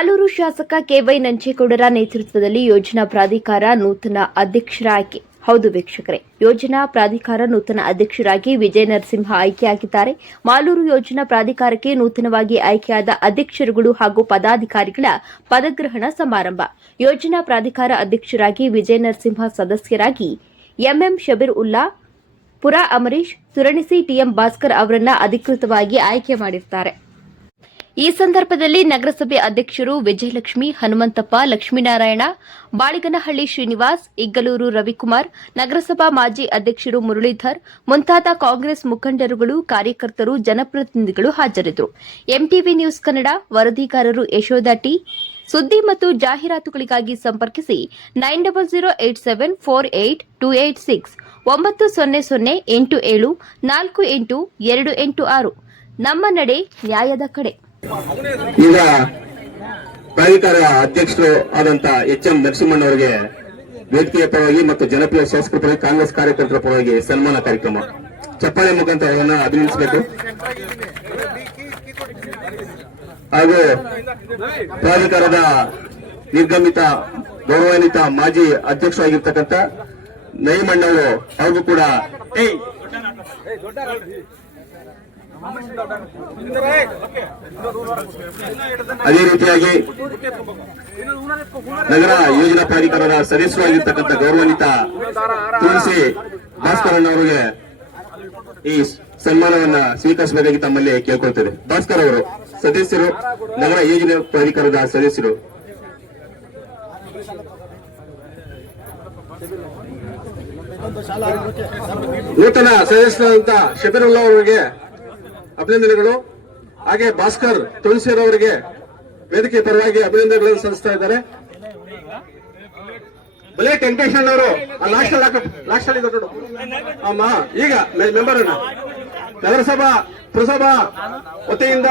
ಮಾಲೂರು ಶಾಸಕ ಕೆವೈ ನಂಜೇಗೌಡರ ನೇತೃತ್ವದಲ್ಲಿ ಯೋಜನಾ ಪ್ರಾಧಿಕಾರ ನೂತನ ಅಧ್ಯಕ್ಷರ ಆಯ್ಕೆ ಹೌದು ವೀಕ್ಷಕರೇ, ಯೋಜನಾ ಪ್ರಾಧಿಕಾರ ನೂತನ ಅಧ್ಯಕ್ಷರಾಗಿ ವಿಜಯ ನರಸಿಂಹ ಆಯ್ಕೆಯಾಗಿದ್ದಾರೆ. ಮಾಲೂರು ಯೋಜನಾ ಪ್ರಾಧಿಕಾರಕ್ಕೆ ನೂತನವಾಗಿ ಆಯ್ಕೆಯಾದ ಅಧ್ಯಕ್ಷರುಗಳು ಹಾಗೂ ಪದಾಧಿಕಾರಿಗಳ ಪದಗ್ರಹಣ ಸಮಾರಂಭ. ಯೋಜನಾ ಪ್ರಾಧಿಕಾರ ಅಧ್ಯಕ್ಷರಾಗಿ ವಿಜಯ ನರಸಿಂಹ ಸದಸ್ಯರಾಗಿ ಎಂಎಂ ಶಬೀರ್ ಉಲ್ಲಾ, ಪುರಾ ಅಮರೀಶ್ ಸುರಣಿಸಿ ಟಿಎಂ ಭಾಸ್ಕರ್ ಅವರನ್ನ ಅಧಿಕೃತವಾಗಿ ಆಯ್ಕೆ ಮಾಡಿದ್ದಾರೆ ಈ ಸಂದರ್ಭದಲ್ಲಿ ನಗರಸಭೆ ಅಧ್ಯಕ್ಷರು ವಿಜಯಲಕ್ಷ್ಮಿ, ಹನುಮಂತಪ್ಪ, ಲಕ್ಷ್ಮೀನಾರಾಯಣ, ಬಾಳಿಗನಹಳ್ಳಿ ಶ್ರೀನಿವಾಸ್, ಇಗ್ಗಲೂರು ರವಿಕುಮಾರ್, ನಗರಸಭಾ ಮಾಜಿ ಅಧ್ಯಕ್ಷರು ಮುರಳೀಧರ್, ಮುಂತಾದ ಕಾಂಗ್ರೆಸ್ ಮುಖಂಡರುಗಳು, ಕಾರ್ಯಕರ್ತರು, ಜನಪ್ರತಿನಿಧಿಗಳು ಹಾಜರಿದ್ದರು. ಎಂಟಿವಿ ನ್ಯೂಸ್ ಕನ್ನಡ, ವರದಿಗಾರರು ಯಶೋಧ ಟಿ. ಸುದ್ದಿ ಮತ್ತು ಜಾಹೀರಾತುಗಳಿಗಾಗಿ ಸಂಪರ್ಕಿಸಿ nine double zero eight seven four eight two eight six, ಒಂಬತ್ತು ಸೊನ್ನೆ ಸೊನ್ನೆ ಎಂಟು ಏಳು ನಾಲ್ಕು ಎಂಟು ಎರಡು ಎಂಟು ಆರು. ನಮ್ಮ ನಡೆ ನ್ಯಾಯದ ಕಡೆ. ಈಗ ಪ್ರಾಧಿಕಾರ ಅಧ್ಯಕ್ಷರು ಆದಂತ ಎಚ್ ಎಂ ನರಸಿಂಹಣ್ಣ ಅವರಿಗೆ ವೇದಿಕೆಯ ಪರವಾಗಿ ಮತ್ತು ಜನಪ್ರಿಯ ಶಾಸಕರ ಕಾಂಗ್ರೆಸ್ ಕಾರ್ಯಕರ್ತರ ಪರವಾಗಿ ಸನ್ಮಾನ ಕಾರ್ಯಕ್ರಮ. ಚಪ್ಪಾಳೆ ಮುಖಾಂತರ ಅವರನ್ನ ಅಭಿನಂದಿಸಬೇಕು. ಹಾಗೂ ಪ್ರಾಧಿಕಾರದ ನಿರ್ಗಮಿತ, ಗೌರವಾನ್ವಿತ ಮಾಜಿ ಅಧ್ಯಕ್ಷರಾಗಿರ್ತಕ್ಕಂಥ ನಯಮಣ್ಣವರು, ಅವ್ರಿಗೂ ಕೂಡ ಅದೇ ರೀತಿಯಾಗಿ ನಗರ ಯೋಜನಾ ಪ್ರಾಧಿಕಾರದ ಸದಸ್ಯವಾಗಿರ್ತಕ್ಕಂಥ ಗೌರವಾನ್ವಿತ ತುಳಸಿ ಭಾಸ್ಕರಣ್ಣ ಅವರಿಗೆ ಈ ಸನ್ಮಾನವನ್ನ ಸ್ವೀಕರಿಸಬೇಕಾಗಿ ತಮ್ಮಲ್ಲಿ ಕೇಳ್ಕೊಳ್ತೇವೆ ಭಾಸ್ಕರ್ ಅವರು, ಸದಸ್ಯರು, ನಗರ ಯೋಜನೆ ಪ್ರಾಧಿಕಾರದ ಸದಸ್ಯರು. ನೂತನ ಸದಸ್ಯರಾದಂತ ಶಬೀರುಲ್ಲಾ ಅವರಿಗೆ ಅಭಿನಂದನೆಗಳು. ಹಾಗೆ ಭಾಸ್ಕರ್ ತುಳಸಿರವರಿಗೆ ವೇದಿಕೆ ಪರವಾಗಿ ಅಭಿನಂದನೆಗಳನ್ನು ಸಲ್ಲಿಸ್ತಾ ಇದ್ದಾರೆ. ಬಲೆ ಟೆಂಟೇಶನ್ ಅವರು ಲಾಸ್ಟ್ ಅಮ್ಮ, ಈಗ ಮೆಂಬರ್ ನಗರಸಭಾ, ಪುರಸಭಾ ವತಿಯಿಂದ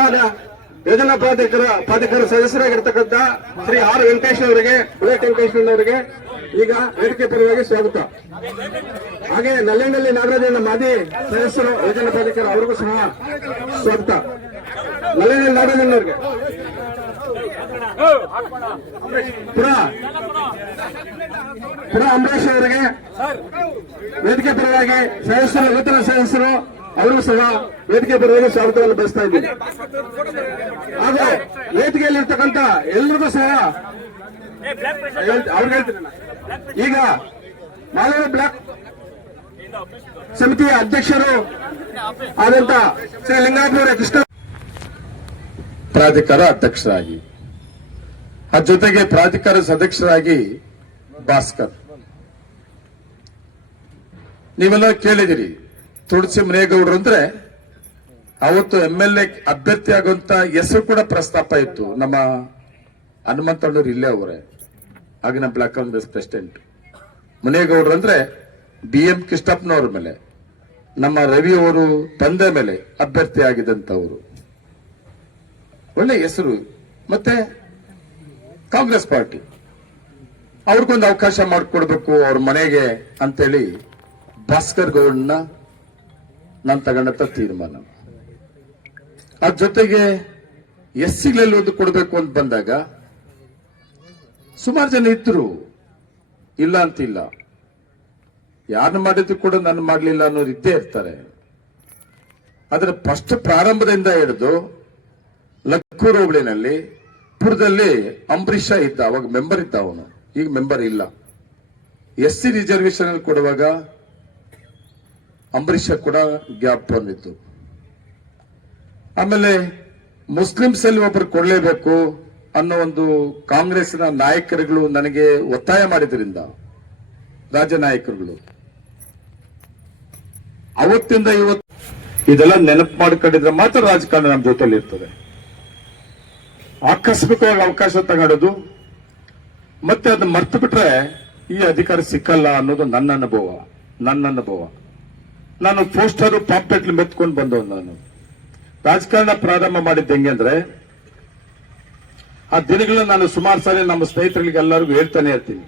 ಯೋಜನಾ ಪ್ರಾಧಿಕಾರ ಪ್ರಾಧಿಕಾರ ಸದಸ್ಯರಾಗಿರ್ತಕ್ಕಂಥ ಶ್ರೀ ಆರ್ ವೆಂಕಟೇಶ್ ಅವರಿಗೆ ಬುಲೆಟ್ ವೆಂಕಟೇಶ್ ಅವರಿಗೆ ಈಗ ವೇದಿಕೆ ಪರವಾಗಿ ಸ್ವಾಗತ. ಹಾಗೆ ನಲ್ಲಿನಲ್ಲಿ ನಾಗರಾಜನ ಮಾಜಿ ಸದಸ್ಯರು ಯೋಜನಾ ಪ್ರಾಧಿಕಾರ ಅವರಿಗೂ ಸಹ ಸ್ವಾಗತ. ನಲ್ಲಿನಲ್ಲಿ ನಾಗರಾಜನ್ ಅವರಿಗೆ ಪುರ. ಪುರ ಅಂಬರೀಶ್ ಅವರಿಗೆ ವೇದಿಕೆ ಪರವಾಗಿ ಸದಸ್ಯರು, ನೂತನ ಸದಸ್ಯರು ಅವರು ಸಹ ವೇದಿಕೆ ಪರವಾಗಿ ಸ್ವಾಗತವನ್ನು ಬಯಸ್ತಾ ಇದ್ದೀನಿ. ಹಾಗೂ ವೇದಿಕೆಯಲ್ಲಿ ಎಲ್ರಿಗೂ ಸಹ ಹೇಳ್- ಅವ್ರಿಗೆ ಹೇಳ್ತೀನಿ. ಈಗ ಮಾಲೂರು ಬ್ಲಾಕ್ ಸಮಿತಿಯ ಅಧ್ಯಕ್ಷರು ಆದಂತ ಶ್ರೀ ಲಿಂಗಾಪುರ ಕೃಷ್ಣ ಪ್ರಾಧಿಕಾರ ಅಧ್ಯಕ್ಷರಾಗಿ. ಆ ಜೊತೆಗೆ ಪ್ರಾಧಿಕಾರ ಸದಸ್ಯರಾಗಿ ಭಾಸ್ಕರ್. ನೀವೆಲ್ಲ ಕೇಳಿದಿರಿ, ತುಳಸಿ ಮನೇಗೌಡರು ಅಂದ್ರೆ ಅವತ್ತು ಎಂ ಎಲ್ ಎ ಅಭ್ಯರ್ಥಿ ಆಗುವಂತ ಹೆಸರು ಕೂಡ ಪ್ರಸ್ತಾಪ ಇತ್ತು. ನಮ್ಮ ಹನುಮಂತಣ್ಣವ್ರು ಇಲ್ಲೇ ಅವರೇ. ಆಗಿನ ಬ್ಲಾಕ್ ಕಾಂಗ್ರೆಸ್ ಪ್ರೆಸಿಡೆಂಟ್. ಮುನೇಗೌಡರು ಅಂದ್ರೆ ಬಿ ಎಂ ಕೃಷ್ಣಪ್ಪನವ್ರ ಮೇಲೆ, ನಮ್ಮ ರವಿ ಅವರು ತಂದೆ ಮೇಲೆ ಅಭ್ಯರ್ಥಿ ಆಗಿದಂತವರು ಒಳ್ಳೆ ಹೆಸರು, ಮತ್ತೆ ಕಾಂಗ್ರೆಸ್ ಪಾರ್ಟಿ. ಅವ್ರಿಗೊಂದು ಅವಕಾಶ ಮಾಡಿಕೊಡ್ಬೇಕು ಅವ್ರ ಮನೆಗೆ ಅಂತೇಳಿ ಭಾಸ್ಕರ್ ಗೌಡನ್ನ ನಾನು ತಗೊಂಡಂತ ತೀರ್ಮಾನ. ಅದ್ರ ಜೊತೆಗೆ ಎಸ್ ಸಿಗಳಲ್ಲಿ ಒಂದು ಕೊಡಬೇಕು ಅಂತ ಬಂದಾಗ ಸುಮಾರು ಜನ ಇದ್ರು. ಇಲ್ಲ ಅಂತಿಲ್ಲ. ಯಾರನ್ನ ಮಾಡಿದ್ರು ಕೂಡ ನಾನು ಮಾಡಲಿಲ್ಲ ಅನ್ನೋರು ಇದ್ದೇ ಇರ್ತಾರೆ. ಆದರೆ ಫಸ್ಟ್ ಪ್ರಾರಂಭದಿಂದ ಹಿಡಿದು ಲಕ್ಕೂರು ಹೋಬಳಿನಲ್ಲಿ ಪುರದಲ್ಲಿ ಅಂಬರೀಷ ಇದ್ದ, ಅವಾಗ ಮೆಂಬರ್ ಇದ್ದ ಅವನು. ಈಗ ಮೆಂಬರ್ ಇಲ್ಲ. ಎಸ್ ಸಿ ರಿಸರ್ವೇಶನ್ ಕೊಡುವಾಗ ಅಂಬರೀಷ ಕೂಡ ಗ್ಯಾಪ್ ಬಂದಿತ್ತು. ಆಮೇಲೆ ಮುಸ್ಲಿಮ್ಸ್ ಅಲ್ಲಿ ಒಬ್ಬರು ಕೊಡ್ಲೇಬೇಕು ಅನ್ನೋ ಒಂದು ಕಾಂಗ್ರೆಸ್ನ ನಾಯಕರುಗಳು ನನಗೆ ಒತ್ತಾಯ ಮಾಡಿದ್ರಿಂದ ರಾಜ್ಯ ನಾಯಕರುಗಳು. ಅವತ್ತಿಂದ ಇವತ್ತು ಇದೆಲ್ಲ ನೆನಪು ಮಾಡ್ಕೊಂಡಿದ್ರೆ ಮಾತ್ರ ರಾಜಕಾರಣ ನಮ್ಮ ಜೊತೆಲಿ ಇರ್ತದೆ. ಆಕಸ್ಮಿಕವಾಗಿ ಅವಕಾಶ ತಗೊಳ್ಳೋದು ಮತ್ತೆ ಅದನ್ನ ಮರ್ತು ಬಿಟ್ರೆ ಈ ಅಧಿಕಾರ ಸಿಕ್ಕಲ್ಲ ಅನ್ನೋದು ನನ್ನ ಅನುಭವ ನನ್ನ ಅನುಭವ. ನಾನು ಪೋಸ್ಟರ್ ಪಾಂಪ್ಲೆಟ್ ಮೆತ್ಕೊಂಡು ಬಂದವನು ನಾನು. ರಾಜಕಾರಣ ಪ್ರಾರಂಭ ಮಾಡಿದ್ದು ಹೆಂಗೆ ಅಂದ್ರೆ ಆ ದಿನಗಳನ್ನ ನಾನು ಸುಮಾರು ಸಾರಿ ನಮ್ಮ ಸ್ನೇಹಿತರಿಗೆ ಎಲ್ಲರಿಗೂ ಹೇಳ್ತಾನೆ ಇರ್ತೀನಿ.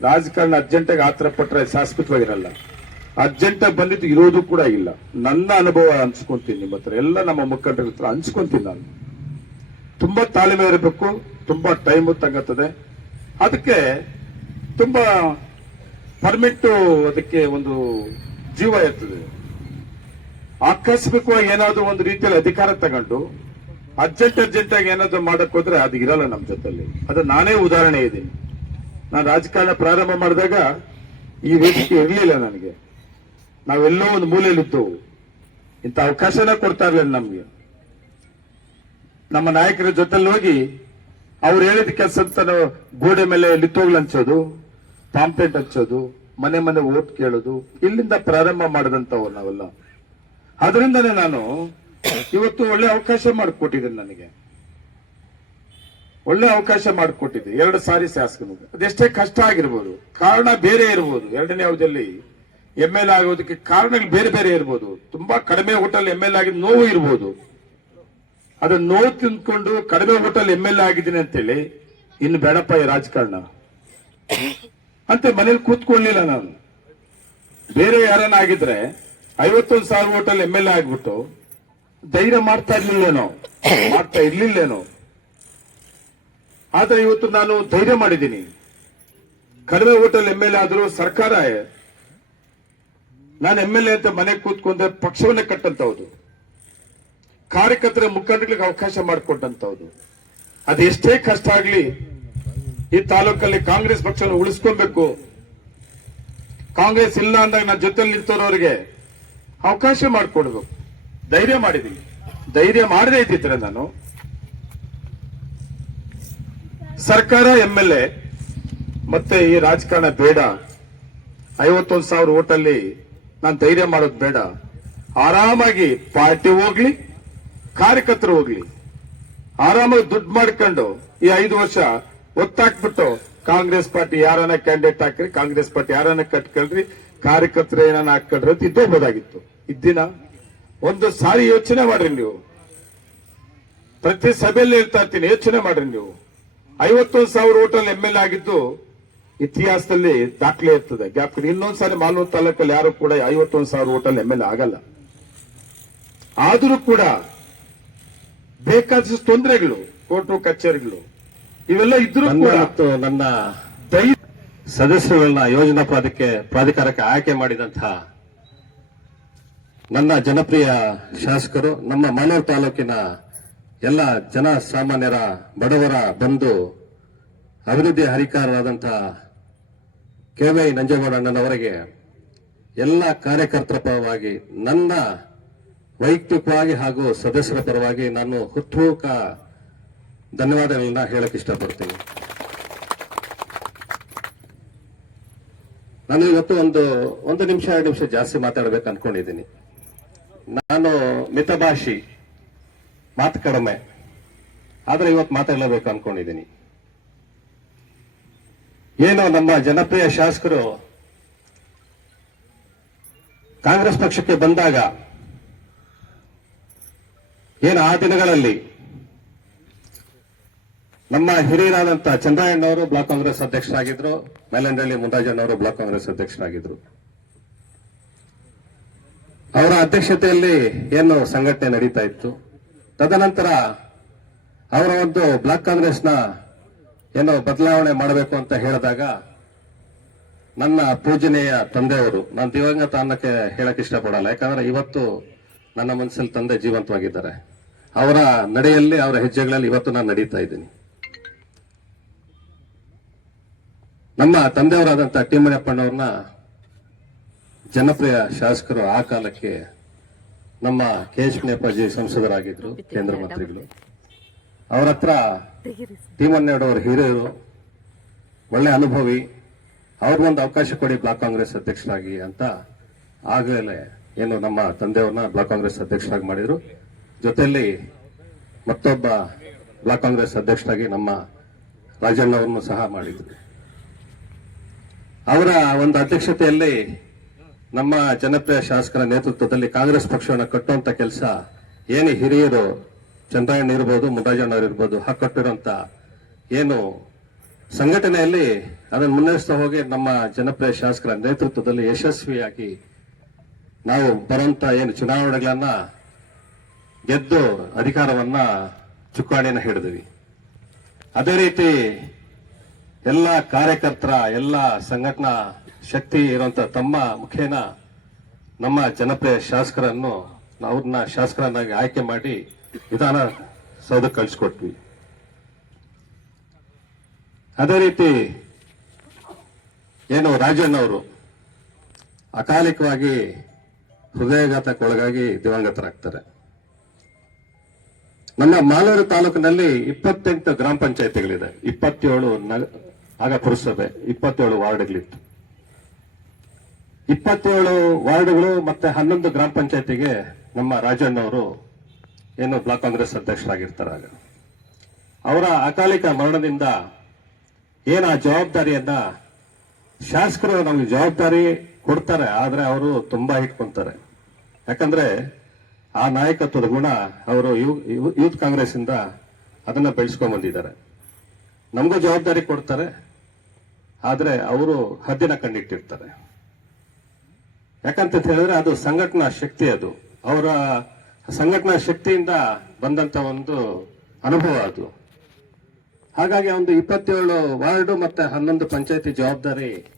ರಾಜಕಾರಣ ಅರ್ಜೆಂಟಾಗಿ ಆತರ ಪಟ್ರೆ ಶಾಶ್ವತವಾಗಿರಲ್ಲ. ಅರ್ಜೆಂಟಾಗಿ ಬಂದಿದ್ದು ಇರೋದು ಕೂಡ ಇಲ್ಲ. ನನ್ನ ಅನುಭವ ಹಂಚ್ಕೊಂತೀನಿ ನಿಮ್ಮ ಹತ್ರ. ಎಲ್ಲ ನಮ್ಮ ಮುಖಂಡರ ಹತ್ರ ಹಂಚ್ಕೊಂತೀನಿ ನಾನು. ತುಂಬಾ ತಾಳ್ಮೆ ಇರಬೇಕು, ತುಂಬಾ ಟೈಮ್ ತಗತ್ತದೆ ಅದಕ್ಕೆ ತುಂಬಾ ಪರ್ಮಿಟ್ ಅದಕ್ಕೆ ಒಂದು ಜೀವ ಇರ್ತದೆ. ಆಕಸ್ಮಿಕವಾಗಿ ಏನಾದರೂ ಒಂದು ರೀತಿಯಲ್ಲಿ ಅಧಿಕಾರ ತಗೊಂಡು ಅರ್ಜೆಂಟ್ ಅರ್ಜೆಂಟ್ ಆಗಿ ಏನಾದ್ರು ಮಾಡಕ್ ಹೋದ್ರೆ ಅದು ಇರಲ್ಲ ನಮ್ಮ ಜೊತೆಲಿ ಅದು ನಾನೇ ಉದಾಹರಣೆ ಇದ್ದೀನಿ. ನಾನು ರಾಜಕಾರಣ ಪ್ರಾರಂಭ ಮಾಡಿದಾಗ ಈ ವೇದಿಕೆ ಇರಲಿಲ್ಲ ನನಗೆ. ನಾವೆಲ್ಲೋ ಒಂದು ಮೂಲೆಯಲ್ಲಿದ್ದವು. ಇಂಥ ಅವಕಾಶನ ಕೊಡ್ತಾ ಇರಲಿಲ್ಲ ನಮ್ಗೆ. ನಮ್ಮ ನಾಯಕರ ಜೊತೆಲಿ ಹೋಗಿ ಅವ್ರು ಹೇಳಿದ ಕೆಲಸ ಅಂತ ನಾವು ಗೋಡೆ ಮೇಲೆ ಲಿತ್ತೋಗ್ಲು ಹಂಚೋದು ಪಾಂಪ್ಲೆಟ್ ಹಚ್ಚೋದು, ಮನೆ ಮನೆ ಓಟ್ ಕೇಳೋದು, ಇಲ್ಲಿಂದ ಪ್ರಾರಂಭ ಮಾಡಿದಂಥವು ನಾವೆಲ್ಲ. ಅದರಿಂದನೇ ನಾನು ಇವತ್ತು ಒಳ್ಳೆ ಅವಕಾಶ ಮಾಡಿಕೊಟ್ಟಿದೆ ನನಗೆ. ಒಳ್ಳೆ ಅವಕಾಶ ಮಾಡಿಕೊಟ್ಟಿದೆ. ಎರಡು ಸಾರಿ ಶಾಸಕನಿಗೆ. ಅದೆಷ್ಟೇ ಕಷ್ಟ ಆಗಿರ್ಬೋದು. ಕಾರಣ ಬೇರೆ ಇರ್ಬೋದು. ಎರಡನೇ ಅವಧಿಯಲ್ಲಿ ಎಂ ಎಲ್ ಆಗೋದಕ್ಕೆ ಕಾರಣಗಳು ಬೇರೆ ಬೇರೆ ಇರ್ಬೋದು. ತುಂಬಾ ಕಡಿಮೆ ಹೋಟೆಲ್ ಎಂ ಎಲ್ ಆಗಿದ್ದು ನೋವು ಇರ್ಬೋದು. ಅದನ್ನ ನೋವು ತಿಂದ್ಕೊಂಡು ಕಡಿಮೆ ಹೋಟೆಲ್ ಎಂ ಎಲ್ ಆಗಿದ್ದೀನಿ ಅಂತೇಳಿ, ಇನ್ನು ಬೇಡಪ್ಪ ಈ ರಾಜಕಾರಣ. ಅಂತ ಮನೇಲಿ ಕೂತ್ಕೊಳ್ಳಿಲ್ಲ ನಾನು. ಬೇರೆ ಯಾರನ್ನ ಆಗಿದ್ರೆ ಐವತ್ತೊಂದು ಸಾವಿರ ಹೋಟೆಲ್ ಎಂ ಎಲ್ ಎ ಆಗ್ಬಿಟ್ಟು ಧೈರ್ಯ ಮಾಡ್ತಾ ಇರ್ಲಿಲ್ಲೇನೋ? ಮಾಡ್ತಾ ಇರ್ಲಿಲ್ಲೇನೋ? ಆದ್ರೆ ಇವತ್ತು ನಾನು ಧೈರ್ಯ ಮಾಡಿದ್ದೀನಿ. ಕಡಿಮೆ ಓಟಲ್ಲಿ ಎಂ ಎಲ್ ಎ ಆದರೂ ಸರ್ಕಾರ ನಾನು ಎಂ ಎಲ್ ಎ ಅಂತ ಮನೆಗೆ ಕೂತ್ಕೊಂಡ್ರೆ ಪಕ್ಷವನ್ನೇ ಕಟ್ಟಂತವ್ದು ಕಾರ್ಯಕರ್ತರ ಮುಖಂಡಗಳಿಗೆ ಅವಕಾಶ ಮಾಡಿಕೊಟ್ಟಂತವ್ದು ಅದು ಎಷ್ಟೇ ಕಷ್ಟ ಆಗ್ಲಿ, ಈ ತಾಲೂಕಲ್ಲಿ ಕಾಂಗ್ರೆಸ್ ಪಕ್ಷವನ್ನು ಉಳಿಸ್ಕೊಬೇಕು. ಕಾಂಗ್ರೆಸ್ ಇಲ್ಲ ಅಂದಾಗ ನನ್ನ ಜೊತೆಲಿ ನಿಂತವ್ರವರಿಗೆ ಅವಕಾಶ ಮಾಡಿಕೊಡ್ಬೇಕು. ಧೈರ್ಯ ಮಾಡಿದ್ದೀನಿ ಧೈರ್ಯ ಮಾಡದೇ ಇದ್ದಿದ್ರೆ ನಾನು ಸರ್ಕಾರ, ಎಂ ಎಲ್ ಎ ಮತ್ತೆ ಈ ರಾಜಕಾರಣ ಬೇಡ. ಐವತ್ತೊಂದು ಸಾವಿರ ಓಟಲ್ಲಿ ನಾನು ಧೈರ್ಯ ಮಾಡೋದು ಬೇಡ. ಆರಾಮಾಗಿ ಪಾರ್ಟಿ ಹೋಗ್ಲಿ, ಕಾರ್ಯಕರ್ತರು ಹೋಗ್ಲಿ. ಆರಾಮಾಗಿ ದುಡ್ಡು ಮಾಡ್ಕೊಂಡು ಈ ಐದು ವರ್ಷ ಒತ್ತಾಕ್ಬಿಟ್ಟು ಕಾಂಗ್ರೆಸ್ ಪಾರ್ಟಿ ಯಾರನ್ನ ಕ್ಯಾಂಡಿಡೇಟ್ ಹಾಕ್ರಿ, ಕಾಂಗ್ರೆಸ್ ಪಾರ್ಟಿ ಯಾರನ್ನ ಕಟ್ಕೊಳ್ರಿ, ಕಾರ್ಯಕರ್ತರು ಏನನ್ನ ಹಾಕೊಳ್ರಿ ಅಂತ ಇದ್ದೋಗ್ಬೋದಾಗಿತ್ತು. ಇದ್ದಿನ? ಒಂದು ಸಾರಿ ಯೋಚನೆ ಮಾಡ್ರಿ ನೀವು. ಪ್ರತಿ ಸಭೆಯಲ್ಲಿ ಹೇಳ್ತಾ ಇರ್ತೀನಿ ಯೋಚನೆ ಮಾಡ್ರಿ ನೀವು. ಐವತ್ತೊಂದು ಸಾವಿರ ಓಟಲ್ ಎಂ ಎಲ್ ಆಗಿದ್ದು ಇತಿಹಾಸದಲ್ಲಿ ದಾಖಲೆ ಇರ್ತದೆ. ಗ್ಯಾಪ್ ಇನ್ನೊಂದ್ಸಾರಿ ಮಾಲೂರು ತಾಲೂಕಲ್ಲಿ ಯಾರು ಕೂಡ ಐವತ್ತೊಂದು ಸಾವಿರ ಓಟಲ್ಲಿ ಎಂ ಎಲ್ ಆಗಲ್ಲ. ಆದರೂ ಕೂಡ ಬೇಕಾದಷ್ಟು ತೊಂದರೆಗಳು ಕೋರ್ಟು ಕಚೇರಿಗಳು ಇವೆಲ್ಲ ಇದ್ರೂ ನನ್ನ ಕೂಡ ಮತ್ತು ನನ್ನ ದೈ ಸದಸ್ಯರುಗಳನ್ನ ಯೋಜನಾ ಪ್ರಾಧಿಕೆ ಪ್ರಾಧಿಕಾರಕ್ಕೆ ಆಯ್ಕೆ ಮಾಡಿದಂತಹ ನನ್ನ ಜನಪ್ರಿಯ ಶಾಸಕರು, ನಮ್ಮ ಮಾನವ ತಾಲೂಕಿನ ಎಲ್ಲ ಜನ ಸಾಮಾನ್ಯರ ಬಡವರ ಬಂಧು ಅಭಿವೃದ್ಧಿ ಹರಿಕಾರರಾದಂತಹ ಕೆ ವೈ ನಂಜೇಗೌಡಣ್ಣನವರಿಗೆ ಎಲ್ಲ ಕಾರ್ಯಕರ್ತರ ಪರವಾಗಿ, ನನ್ನ ವೈಯಕ್ತಿಕವಾಗಿ ಹಾಗೂ ಸದಸ್ಯರ ಪರವಾಗಿ ನಾನು ಹೃತ್ಪೂರ್ವಕ ಧನ್ಯವಾದಗಳನ್ನ ಹೇಳಕ್ಕೆ ಇಷ್ಟಪಡ್ತೀನಿ. ನಾನು ಇವತ್ತು ಒಂದು ಒಂದು ನಿಮಿಷ, ಎರಡು ನಿಮಿಷ ಜಾಸ್ತಿ ಮಾತಾಡ್ಬೇಕು ಅನ್ಕೊಂಡಿದ್ದೀನಿ. ನಾನು ಮಿತಭಾಷಿ. ಮಾತು ಕಡಿಮೆ. ಆದ್ರೆ ಇವತ್ತು ಮಾತಾಡಲೇಬೇಕು ಅನ್ಕೊಂಡಿದ್ದೀನಿ. ಏನೋ ನಮ್ಮ ಜನಪ್ರಿಯ ಶಾಸಕರು ಕಾಂಗ್ರೆಸ್ ಪಕ್ಷಕ್ಕೆ ಬಂದಾಗ ಏನು ಆ ದಿನಗಳಲ್ಲಿ ನಮ್ಮ ಹಿರಿಯರಾದಂತಹ ಚಂದ್ರಯ್ಯನವರು ಬ್ಲಾಕ್ ಕಾಂಗ್ರೆಸ್ ಅಧ್ಯಕ್ಷರಾಗಿದ್ರು ಮೇಲಂಡಳ್ಳಿ ಮುಂದಾಜಣ್ಣವರು ಬ್ಲಾಕ್ ಕಾಂಗ್ರೆಸ್ ಅಧ್ಯಕ್ಷರಾಗಿದ್ರು. ಅವರ ಅಧ್ಯಕ್ಷತೆಯಲ್ಲಿ ಏನು ಸಂಘಟನೆ ನಡೀತಾ ಇತ್ತು. ತದನಂತರ ಅವರ ಒಂದು ಬ್ಲಾಕ್ ಕಾಂಗ್ರೆಸ್ನ ಏನು ಬದಲಾವಣೆ ಮಾಡಬೇಕು ಅಂತ ಹೇಳಿದಾಗ ನನ್ನ ಪೂಜನೀಯ ತಂದೆಯವರು, ನಾನು ದಿವಂಗತ ಅನ್ನಕ್ಕೆ ಹೇಳಕ್ ಇಷ್ಟಪಡಲ್ಲ, ಯಾಕಂದ್ರೆ ಇವತ್ತು ನನ್ನ ಮನಸ್ಸಲ್ಲಿ ತಂದೆ ಜೀವಂತವಾಗಿದ್ದಾರೆ. ಅವರ ನಡೆಯಲ್ಲಿ, ಅವರ ಹೆಜ್ಜೆಗಳಲ್ಲಿ ಇವತ್ತು ನಾನು ನಡೀತಾ ಇದ್ದೀನಿ. ನಮ್ಮ ತಂದೆಯವರಾದಂತಹ ಟಿ ಜನಪ್ರಿಯ ಶಾಸಕರು ಆ ಕಾಲಕ್ಕೆ ನಮ್ಮ ಕೆ ಎಚ್ ನೇಪಾಜಿ ಸಂಸದರಾಗಿದ್ರು ಕೇಂದ್ರ ಮಂತ್ರಿಗಳು. ಅವರ ಹತ್ರ ಮಣ್ಣವ್ರ ಹಿರಿಯರು ಒಳ್ಳೆ ಅನುಭವಿ ಅವ್ರಿಗೊಂದು ಅವಕಾಶ ಕೊಡಿ ಬ್ಲಾಕ್ ಕಾಂಗ್ರೆಸ್ ಅಧ್ಯಕ್ಷರಾಗಿ ಅಂತ ಆಗಲೇ ಏನು ನಮ್ಮ ತಂದೆಯವ್ರನ್ನ ಬ್ಲಾಕ್ ಕಾಂಗ್ರೆಸ್ ಅಧ್ಯಕ್ಷರಾಗಿ ಮಾಡಿದ್ರು. ಜೊತೆಯಲ್ಲಿ ಮತ್ತೊಬ್ಬ ಬ್ಲಾಕ್ ಕಾಂಗ್ರೆಸ್ ಅಧ್ಯಕ್ಷರಾಗಿ ನಮ್ಮ ರಾಜಣ್ಣವ್ರನ್ನು ಸಹ ಮಾಡಿದ್ರು. ಅವರ ಒಂದು ಅಧ್ಯಕ್ಷತೆಯಲ್ಲಿ ನಮ್ಮ ಜನಪ್ರಿಯ ಶಾಸಕರ ನೇತೃತ್ವದಲ್ಲಿ ಕಾಂಗ್ರೆಸ್ ಪಕ್ಷವನ್ನು ಕಟ್ಟುವಂತ ಕೆಲಸ ಏನು ಹಿರಿಯರು ಚಂದ್ರಯ್ಯಣ್ಣ ಇರ್ಬೋದು ಮುರಾಜಣ್ಣವ್ರು ಇರ್ಬೋದು ಹಾಕೊಟ್ಟಿರೋಂತ ಏನು ಸಂಘಟನೆಯಲ್ಲಿ ಅದನ್ನು ಮುನ್ನಡೆಸ್ತಾ ಹೋಗಿ ನಮ್ಮ ಜನಪ್ರಿಯ ಶಾಸಕರ ನೇತೃತ್ವದಲ್ಲಿ ಯಶಸ್ವಿಯಾಗಿ ನಾವು ಬರುವಂತ ಏನು ಚುನಾವಣೆಗಳನ್ನ ಗೆದ್ದು ಅಧಿಕಾರವನ್ನ ಚುಕ್ಕಾಣಿಯನ್ನ ಹಿಡಿದ್ವಿ. ಅದೇ ರೀತಿ ಎಲ್ಲ ಕಾರ್ಯಕರ್ತರ, ಎಲ್ಲ ಸಂಘಟನಾ ಶಕ್ತಿ ಇರುವಂತ ತಮ್ಮ ಮುಖೇನ ನಮ್ಮ ಜನಪ್ರಿಯ ಶಾಸಕರನ್ನು ಅವ್ರನ್ನ ಶಾಸಕರನ್ನಾಗಿ ಆಯ್ಕೆ ಮಾಡಿ ವಿಧಾನ ಸೌಧಕ್ಕೆ ಕಳಿಸ್ಕೊಟ್ವಿ. ಅದೇ ರೀತಿ ಏನು ರಾಜಣ್ಣವರು ಅಕಾಲಿಕವಾಗಿ ಹೃದಯಘಾತಕ್ಕೊಳಗಾಗಿ ದಿವಂಗತರಾಗ್ತಾರೆ. ನಮ್ಮ ಮಾಲೂರು ತಾಲೂಕಿನಲ್ಲಿ ಇಪ್ಪತ್ತೆಂಟು ಗ್ರಾಮ ಪಂಚಾಯತಿಗಳಿದೆ. ಇಪ್ಪತ್ತೇಳು ನಗ ಆಗ ಪುರಸಭೆ, ಇಪ್ಪತ್ತೇಳು ವಾರ್ಡ್ಗಳಿತ್ತು. ಇಪ್ಪತ್ತೇಳು ವಾರ್ಡ್ಗಳು ಮತ್ತೆ ಹನ್ನೊಂದು ಗ್ರಾಮ ಪಂಚಾಯತಿಗೆ ನಮ್ಮ ರಾಜಣ್ಣವರು ಏನು ಬ್ಲಾಕ್ ಕಾಂಗ್ರೆಸ್ ಅಧ್ಯಕ್ಷರಾಗಿರ್ತಾರೆ ಅವರ ಅಕಾಲಿಕ ಮರಣದಿಂದ ಏನು ಆ ಜವಾಬ್ದಾರಿಯನ್ನ ಶಾಸಕರು ನಮಗೆ ಜವಾಬ್ದಾರಿ ಕೊಡ್ತಾರೆ, ಆದ್ರೆ ಅವರು ತುಂಬಾ ಇಟ್ಕೊಂತಾರೆ ಯಾಕಂದ್ರೆ ಆ ನಾಯಕತ್ವದ ಗುಣ ಅವರು ಯೂತ್ ಕಾಂಗ್ರೆಸ್ ಇಂದ ಅದನ್ನ ಬೆಳೆಸ್ಕೊಂಡ್ ಬಂದಿದ್ದಾರೆ. ನಮಗೂ ಜವಾಬ್ದಾರಿ ಕೊಡ್ತಾರೆ, ಆದ್ರೆ ಅವರು ಹದ್ದಿನ ಕಂಡಿಟ್ಟಿರ್ತಾರೆ ಯಾಕಂತ ಹೇಳಿದ್ರೆ ಅದು ಸಂಘಟನಾ ಶಕ್ತಿ ಅದು. ಅವರ ಸಂಘಟನಾ ಶಕ್ತಿಯಿಂದ ಬಂದಂತ ಒಂದು ಅನುಭವ ಅದು. ಹಾಗಾಗಿ ಒಂದು ಇಪ್ಪತ್ತೇಳು ವಾರ್ಡು ಮತ್ತೆ ಹನ್ನೊಂದು ಪಂಚಾಯತಿ ಜವಾಬ್ದಾರಿ